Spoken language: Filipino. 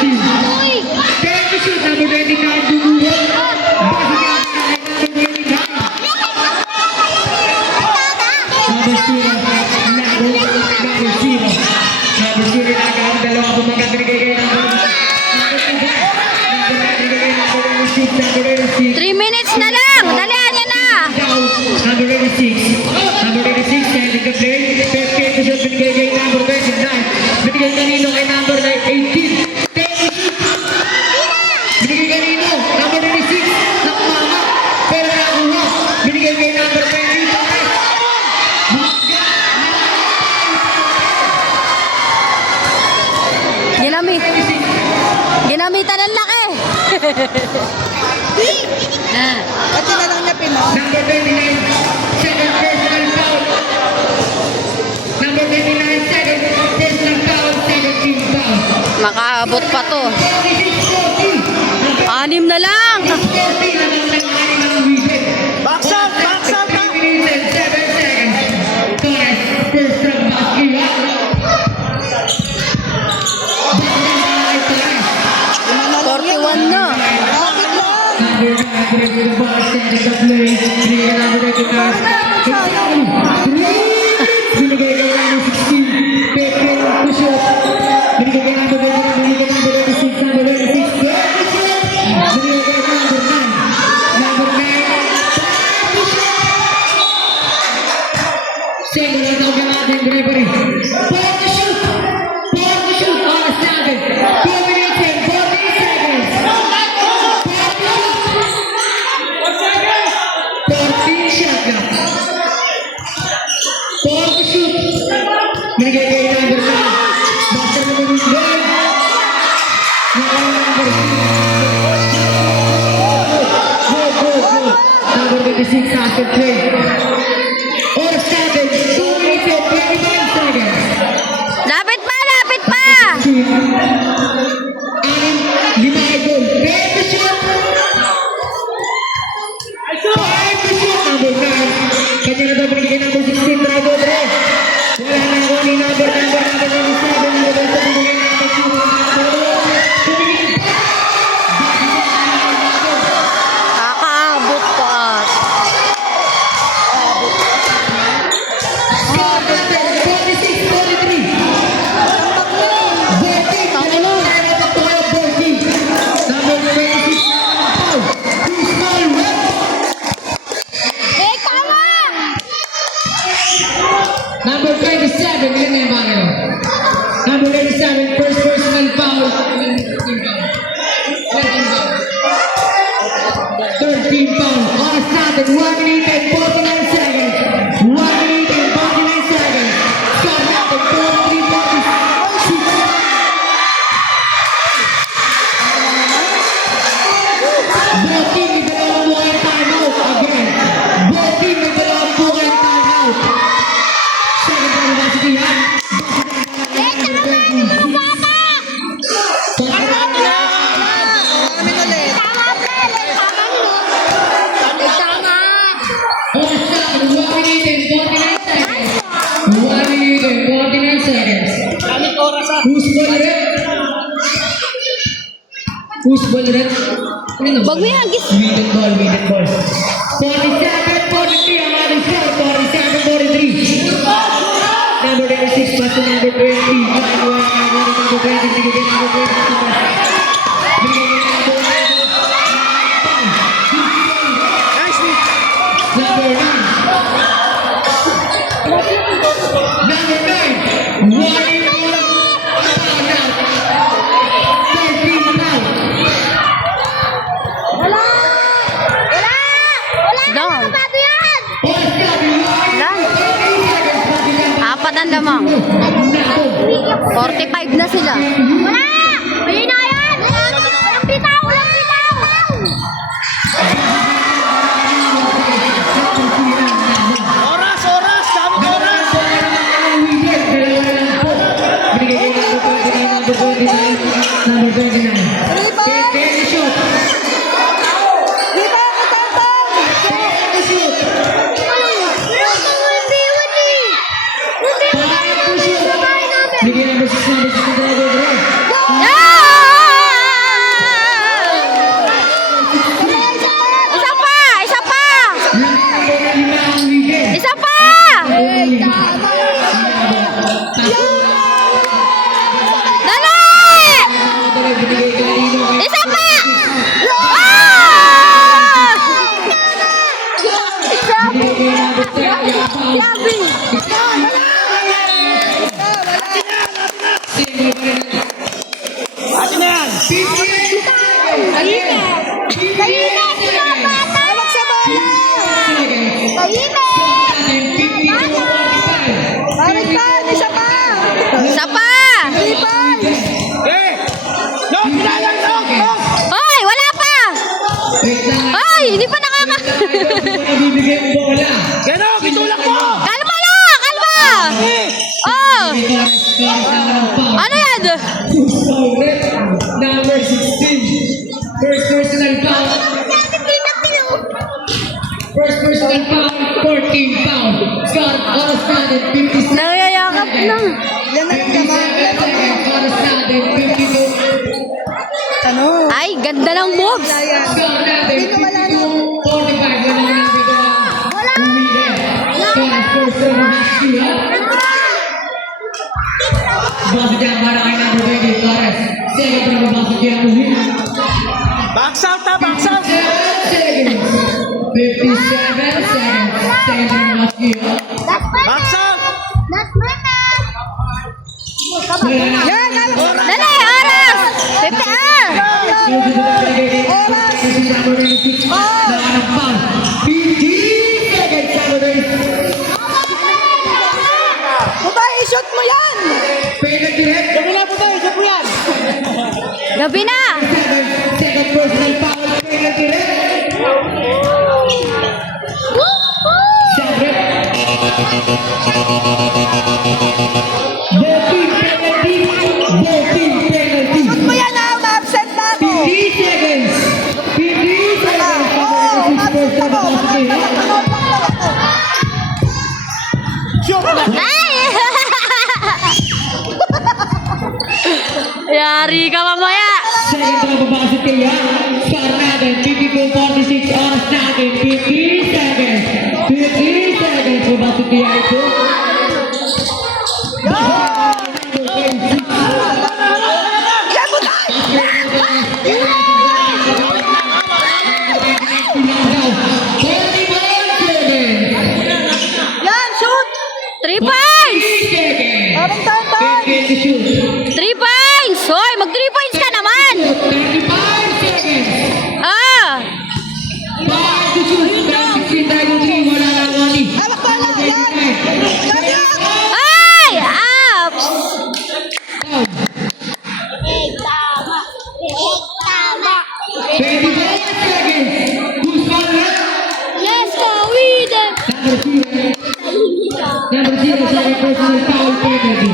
Take the shoot, number 29, Dumuhon. Number 0, nakakalang dalawa po magkabigay kayo number 6. 3 minutes na lang. Dalihan niya na. Number 86. Number 86, sending the play. First game to shoot, binigay kay number 29. Binigay kanino kay number 18. Binigay kanino, number 96. Nakumama. Pero nakuha. Binigay kay number 20. Ginamitan ng laki. Pati na lang niya pinag. Number 29, second personal foul. Number 29, second personal foul, second team foul. Makaabot pa to. 6 na lang. 40 na lang ng whistle. Box out! Box out! 3 minutes and 7 seconds. Torres, first from basket. 41 na. Number 9, with the ball, standing the play. 3 number 3. Binigay kay number 16. Pepe, push up. Binigay kay number 26. Number 26. Binigay kay number 9. Number 9. Push up. Single na daw natin, referee. For the shoot. For the shoot. Oras natin. 2 minutes and 14 seconds. 14 shot na. For the shoot. Binigay kay number 9. Basta na naman yung number 26 after play. Oras natin. 2 minutes and 25 seconds. Lapit pa, lapit pa. Lima idol. Pwede the shot. Pwede the shot. Number 9. Kanya na daw binigay number 16. Bravo, bro. Wala na ako ni number 27. Number 27 binigay number 2. Kakaabot pa. Score natin. 46-43. Voting. Number 26. Foul. Too small. Tama! Number 27, yan yung mga yun. Number 27, first personal foul. Third team foul. Oras natin, 1 minute and 49 seconds. 1 minute and 49 seconds. Score natin, 43-46. Voting, may dalawang buhay timeout. Again. Voting, may dalawang buhay timeout. Second university, ha? Kami ulit. Oras natin, 1 minute and 49 seconds. 1 minute and 49 seconds. Kami oras ha. Who's ball red? Who's ball red? Wag mo yan, gis. Waited ball, waited ball. 47-43 ang ating score. 47-43. Number 26 pass to number 20. Number 20. Sige kay number 20. Bigay kay number 20. Nice move. Number 9. Number 9. Warning ball. Foul out. 13 foul. Wala! Down. Oras natin, 1 Lang. minute and 30 seconds. Apat ang lamang. 45 na sila. Wala! Ayun na yan! Walang bitaw! Walang bitaw! Oras, oras. Kami oras. Bigyan ng 6 number 6 na Tahimik, mga bata! Hawak sa bola! Tahimik! Bakit pa? Isa pa! Isa pa! Eh! Long! Kinalang! Long! Long! Hoy, wala pa! Wait lang. Hoy, hindi pa nakaka... Nabibigay ang bola. Gano! Itulak mo! Kalma lang! Kalma! Eh! Oh! Foul. Ano yan? Number 16. First personal foul. First personal foul. 14 foul. Scott Onostan 57. Nangayakap lang. Yan na yung naman. Onostan 52. Ano? Ay, ganda ng moves. Yan. Scott Hindi ko wala na. 45. Wala na dito na. Umihin. Scott first round match. Basa dyan para kay number 20. Torres. Second round basa dyan. Umihin. Box out ha! Box out! 57 seconds. Second round match. Box out! Yan! Dali, oras! 50 Butay, i-shot mo yan! Gabi na, Butay, i-shot mo yan! Gabi na! Shoot mo yan ha! Ma-absent na ako! Oo! Ma-absent ako! Manood lang ako! Shoot na! Ay! Yari ka mamaya! Second round babasa kaya. Score natin, 52-46. Oras natin, 50 seconds. 50 seconds. Babasa kaya ito. Yan, Butay! Yan, shoot! 3 points! Parang tantan! 3 points! Hoy, mag 3 points ka naman! 35 seconds. Ah! 5 to shoot. 16 tayo 3. Wala na ang money. Hawak pa lang! Yan! Sabi lang! Ay! Up! Tama! 25 seconds. Who's calling? Let's go with it! Number 0. Number 0, second personal foul penalty.